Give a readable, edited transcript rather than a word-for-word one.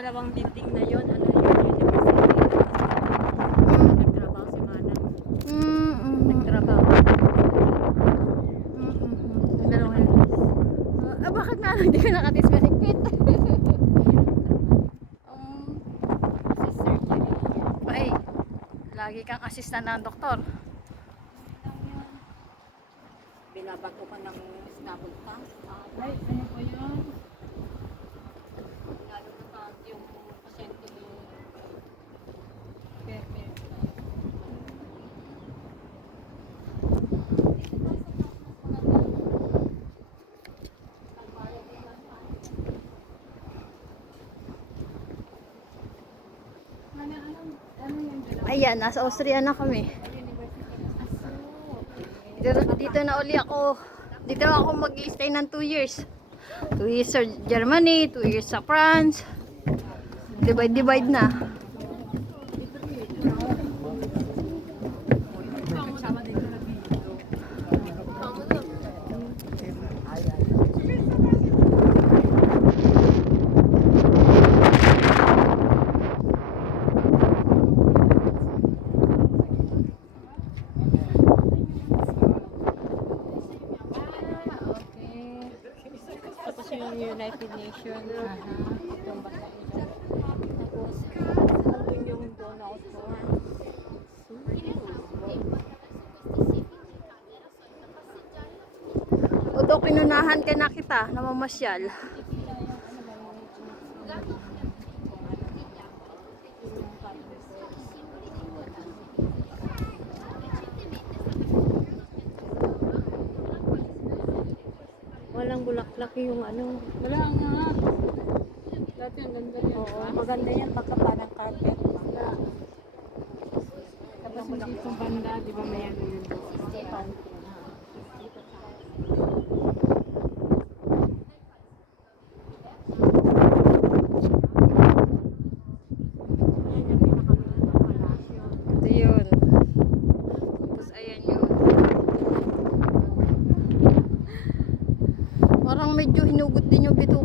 dalawang building na yon, ano yung university. Nagtrabaho si Manan. Nagtrabaho. Dalawang Bakit nga hindi ka nakatis mahigpit? si surgery. Ay, lagi kang assistant ng doktor. Binabago ka ng scaffold tank. Ay, ano po yun? Lalo na pag yung pasyente perfect. Ayan, nasa Austria na kami. Dito na uli ako. Dito ako mag-i-stay ng 2 years. 2 years sa Germany, 2 years sa France. Divide na. Tapos yung United Nations. Yung basta ito. Tapos, andun yung Donald Trump. Odo, pinunahan ka na kita na mamasyal. Walang bulaklak yung ano. Wala nga. Dati ang ganda yan. Oo, maganda yan. Baka parang carpet. Tapos yung dito banda, di ba may ano yun? Ito yun. Tapos ayan yun. Parang medyo hinugot din yung bituka